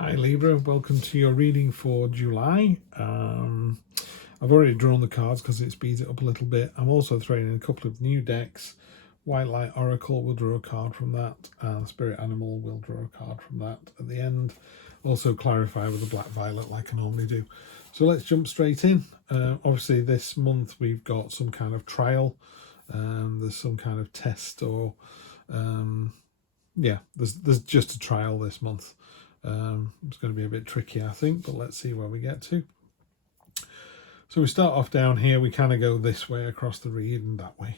Hi Libra, welcome to your reading for July. I've already drawn the cards because it speeds it up a little bit. I'm also throwing in a couple of new decks. White Light Oracle will draw a card from that, and Spirit Animal will draw a card from that at the end. Also clarify with the Black Violet like I normally do. So let's jump straight in. Obviously this month we've got some kind of trial. There's some kind of test or there's just a trial this month. It's going to be a bit tricky, I think, but let's see where we get to. So we start off down here. We kind of go this way across the reed and that way.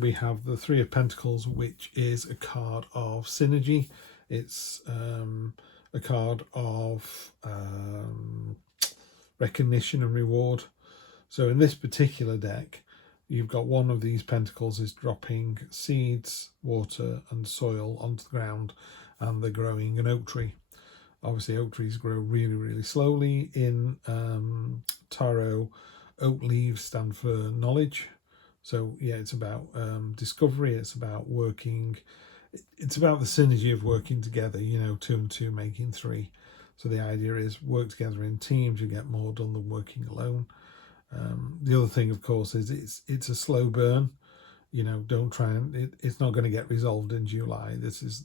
We have the Three of Pentacles, which is a card of synergy. It's a card of recognition and reward. So in this particular deck, you've got one of these pentacles is dropping seeds, water and soil onto the ground, and they're growing an oak tree. Obviously oak trees grow really, really slowly. In tarot, oak leaves stand for knowledge. So yeah, it's about discovery, it's about working, it's about the synergy of working together, you know, 2 and 2 making 3. So the idea is work together in teams, you get more done than working alone. The other thing, of course, is it's a slow burn. You know, don't try and it's not going to get resolved in July. This is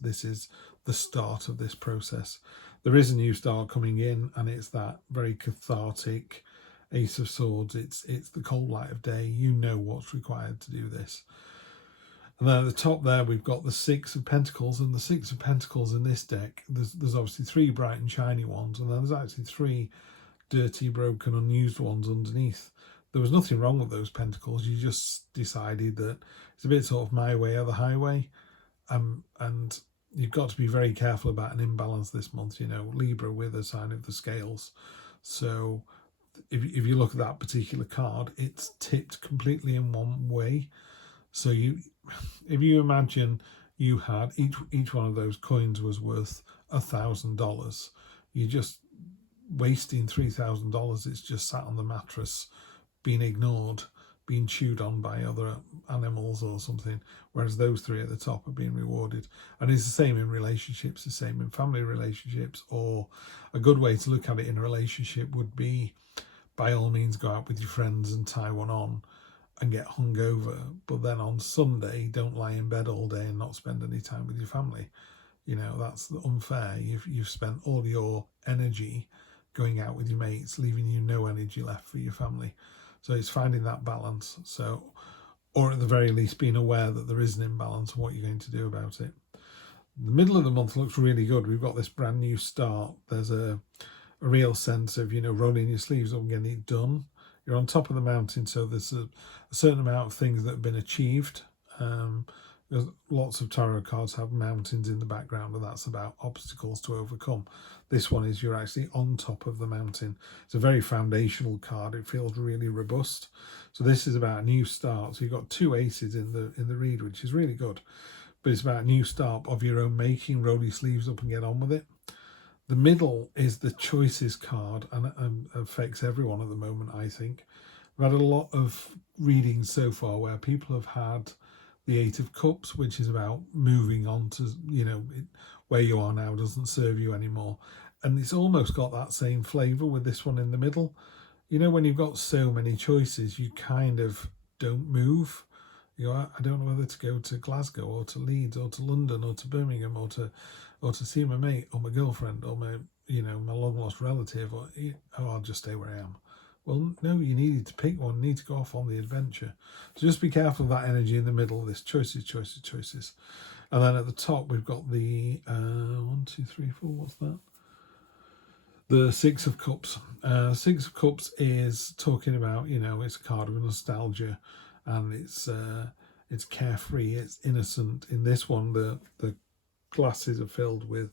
the start of this process. There is a new start coming in, and it's that very cathartic Ace of Swords. It's the cold light of day. You know what's required to do this. And then at the top there, we've got the Six of Pentacles, and the Six of Pentacles in this deck, there's obviously 3 bright and shiny ones, and then there's actually 3 dirty, broken, unused ones underneath. There was nothing wrong with those pentacles. You just decided that it's a bit sort of my way or the highway. And you've got to be very careful about an imbalance this month, you know, Libra with a sign of the scales. So if you look at that particular card, it's tipped completely in one way. So if you imagine you had each one of those coins was worth $1,000, you just wasting $3,000. It's just sat on the mattress being ignored, being chewed on by other animals or something, whereas those 3 at the top are being rewarded. And it's the same in relationships, the same in family relationships. Or a good way to look at it in a relationship would be, by all means, go out with your friends and tie one on and get hungover, but then on Sunday don't lie in bed all day and not spend any time with your family. You know, that's unfair. You've spent all your energy going out with your mates, leaving you no energy left for your family. So it's finding that balance. So, or at the very least being aware that there is an imbalance and what you're going to do about it. The middle of the month looks really good. We've got this brand new start. There's a real sense of, you know, rolling your sleeves up and getting it done. You're on top of the mountain, so there's a certain amount of things that have been achieved. Lots of tarot cards have mountains in the background, and that's about obstacles to overcome. This one is you're actually on top of the mountain. It's a very foundational card. It feels really robust. So this is about a new start. So you've got 2 aces in the read, which is really good. But it's about a new start of your own making. Roll your sleeves up and get on with it. The middle is the choices card, and affects everyone at the moment, I think. I've had a lot of readings so far where people have had the 8 of Cups, which is about moving on to, you know, where you are now doesn't serve you anymore. And it's almost got that same flavour with this one in the middle. You know, when you've got so many choices, you kind of don't move. You know, I don't know whether to go to Glasgow or to Leeds or to London or to Birmingham or to see my mate or my girlfriend or my, you know, my long lost relative, or I'll just stay where I am. Well, no, you needed to pick one. You need to go off on the adventure. So just be careful of that energy in the middle. This choices. And then at the top, we've got the 1, 2, 3, 4. What's that? The 6 of Cups. 6 of Cups is talking about, you know, it's a card of nostalgia, and it's carefree, it's innocent. In this one, the glasses are filled with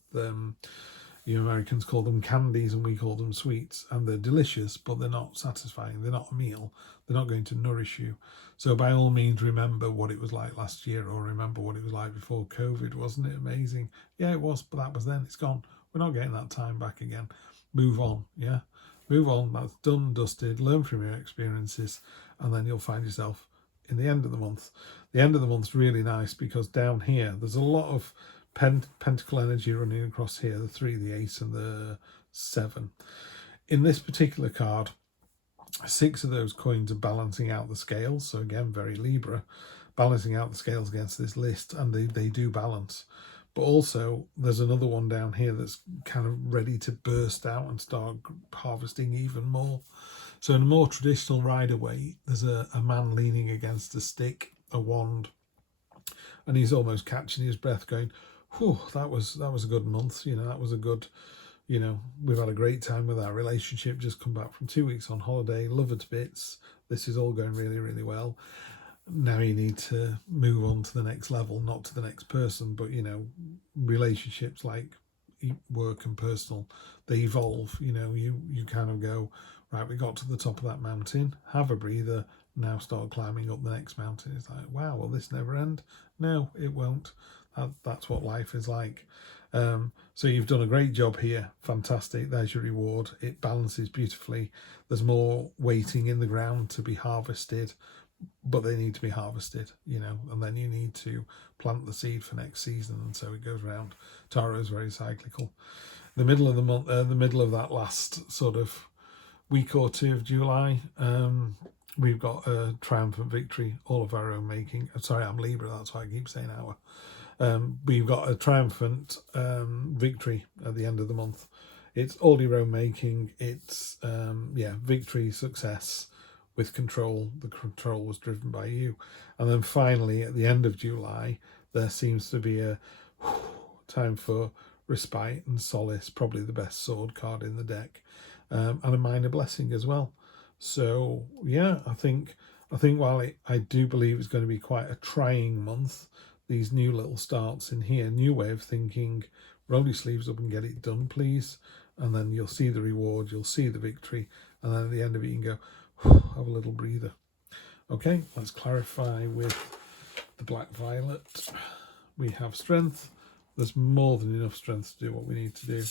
you Americans call them candies and we call them sweets, and they're delicious, but they're not satisfying. They're not a meal. They're not going to nourish you. So by all means, remember what it was like last year, or remember what it was like before COVID. Wasn't it amazing? Yeah, it was, but that was then. It's gone. We're not getting that time back again. Move on, yeah? Move on. That's done, dusted. Learn from your experiences, and then you'll find yourself in the end of the month. The end of the month's really nice because down here, there's a lot of pentacle energy running across here, the 3, the 8 and the 7. In this particular card, 6 of those coins are balancing out the scales. So again, very Libra, balancing out the scales against this list, and they do balance. But also there's another one down here that's kind of ready to burst out and start harvesting even more. So in a more traditional Rider-Waite, there's a man leaning against a stick, a wand, and he's almost catching his breath going, whew, that was a good month, you know, that was a good, you know, we've had a great time with our relationship, just come back from 2 weeks on holiday, love her to bits, this is all going really, really well. Now you need to move on to the next level, not to the next person, but, you know, relationships like work and personal, they evolve, you know, you kind of go, right, we got to the top of that mountain, have a breather, now start climbing up the next mountain. It's like, wow, will this never end? No, it won't. That's what life is like. So you've done a great job here. Fantastic. There's your reward. It balances beautifully. There's more waiting in the ground to be harvested, but they need to be harvested, you know, and then you need to plant the seed for next season, and so it goes round. Tarot is very cyclical. The middle of the month, the middle of that last sort of week or two of July, we've got a triumphant victory, all of our own making. Sorry, I'm Libra, that's why I keep saying our. We've got a triumphant victory at the end of the month. It's all your own making. It's victory, success with control. The control was driven by you. And then finally, at the end of July, there seems to be a time for respite and solace, probably the best sword card in the deck, and a minor blessing as well. So yeah, I think while I do believe it's going to be quite a trying month, these new little starts in here, new way of thinking, roll your sleeves up and get it done, please. And then you'll see the reward, you'll see the victory, and then at the end of it you can go, have a little breather. Okay, let's clarify with the black violet. We have strength. There's more than enough strength to do what we need to do.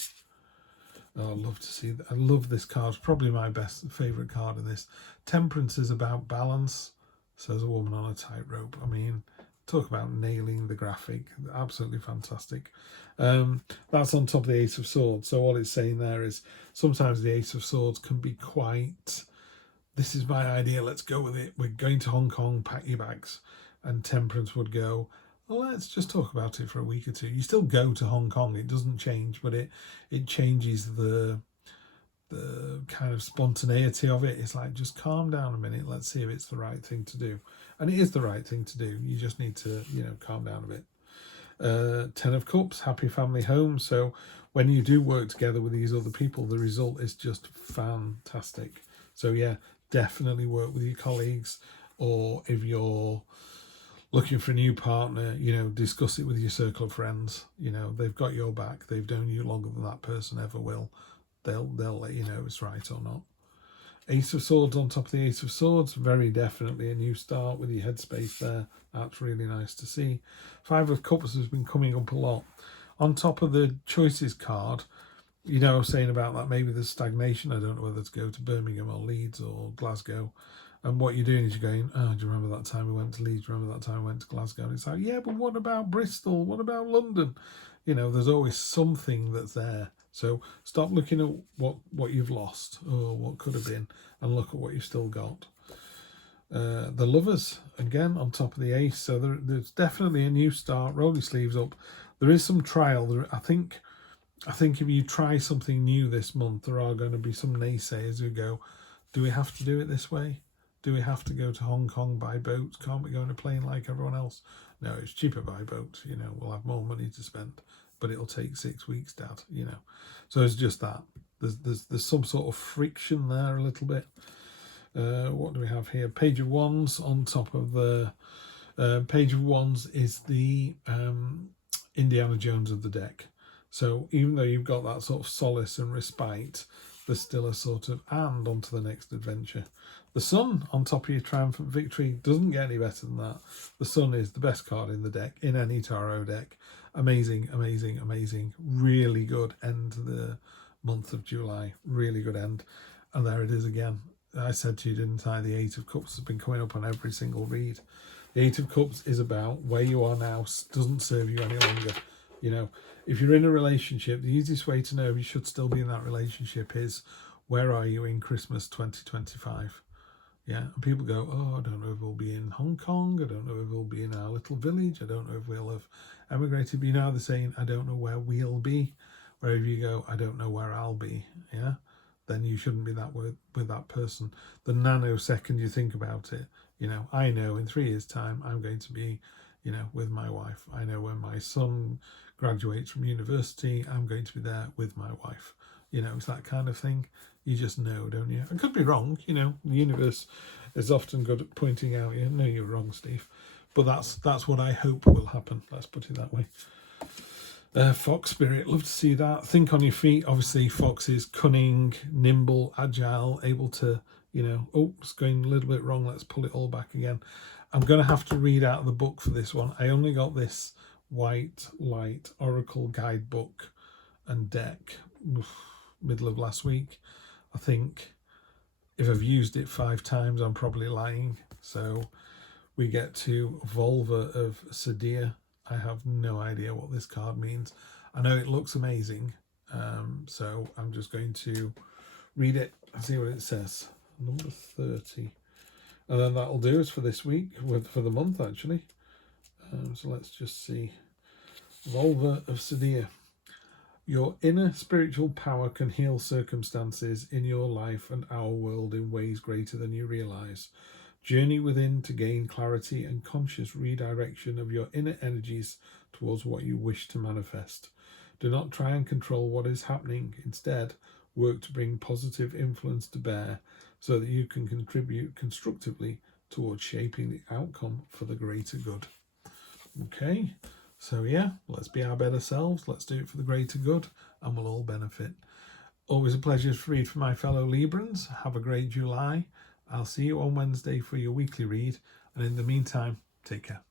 Oh, I love to see that. I love this card. It's probably my favourite card in this. Temperance is about balance, says a woman on a tightrope. I mean, talk about nailing the graphic. Absolutely fantastic. That's on top of the Ace of Swords. So all it's saying there is sometimes the Ace of Swords can be quite, this is my idea, let's go with it. We're going to Hong Kong, pack your bags. And Temperance would go, well, let's just talk about it for a week or two. You still go to Hong Kong. It doesn't change, but it changes the kind of spontaneity of it. It's like, just calm down a minute. Let's see if it's the right thing to do. And it is the right thing to do. You just need to, you know, calm down a bit. 10 of Cups, happy family home. So when you do work together with these other people, the result is just fantastic. So yeah, definitely work with your colleagues, or if you're looking for a new partner, you know, discuss it with your circle of friends. You know, they've got your back. They've known you longer than that person ever will. They'll let you know if it's right or not. Ace of Swords on top of the Ace of Swords, very definitely a new start with your headspace there. That's really nice to see. 5 of Cups has been coming up a lot. On top of the Choices card, you know, I was saying about that, maybe there's stagnation. I don't know whether to go to Birmingham or Leeds or Glasgow. And what you're doing is you're going, oh, do you remember that time we went to Leeds? Remember that time we went to Glasgow? And it's like, yeah, but what about Bristol? What about London? You know, there's always something that's there. So stop looking at what you've lost or what could have been, and look at what you've still got. The Lovers, again, on top of the Ace. So there's definitely a new start. Roll your sleeves up. There is some trial. I think if you try something new this month, there are going to be some naysayers who go, do we have to do it this way? Do we have to go to Hong Kong by boat? Can't we go on a plane like everyone else? No, it's cheaper by boat. You know, we'll have more money to spend, but it'll take 6 weeks, Dad. You know, so it's just that there's some sort of friction there a little bit. What do we have here? Page of Wands on top of the Page of Wands is the Indiana Jones of the deck. So even though you've got that sort of solace and respite, there's still a sort of and on to the next adventure. The Sun on top of your triumphant victory doesn't get any better than that. The Sun is the best card in the deck, in any tarot deck. Amazing, amazing, amazing. Really good end to the month of July. Really good end. And there it is again. I said to you, didn't I? The 8 of Cups has been coming up on every single read. The 8 of Cups is about where you are now doesn't serve you any longer. You know, if you're in a relationship, the easiest way to know if you should still be in that relationship is, where are you in Christmas 2025? Yeah, and people go, oh, I don't know if we'll be in Hong Kong. I don't know if we'll be in our little village. I don't know if we'll have emigrated. But now they're saying, I don't know where we'll be. Wherever you go, I don't know where I'll be. Yeah, then you shouldn't be that with that person. The nanosecond you think about it, you know, I know in 3 years' time I'm going to be, you know, with my wife. I know when my son graduates from university, I'm going to be there with my wife. You know, it's that kind of thing. You just know, don't you? I could be wrong, you know. The universe is often good at pointing out, you know, you're wrong, Steve. But that's what I hope will happen. Let's put it that way. Fox spirit, love to see that. Think on your feet. Obviously, Fox is cunning, nimble, agile, able to, you know, oh, it's going a little bit wrong. Let's pull it all back again. I'm going to have to read out the book for this one. I only got this White Light Oracle guidebook and deck middle of last week. I think if I've used it 5 times, I'm probably lying. So we get to Vulva of Sadir. I have no idea what this card means. I know it looks amazing. So I'm just going to read it and see what it says. Number 30. And then that'll do us for this week, for the month actually. So let's just see. Vulva of Sadir. Your inner spiritual power can heal circumstances in your life and our world in ways greater than you realize. Journey within to gain clarity and conscious redirection of your inner energies towards what you wish to manifest. Do not try and control what is happening. Instead, work to bring positive influence to bear so that you can contribute constructively towards shaping the outcome for the greater good. Okay. So yeah, let's be our better selves. Let's do it for the greater good and we'll all benefit. Always a pleasure to read for my fellow Librans. Have a great July. I'll see you on Wednesday for your weekly read. And in the meantime, take care.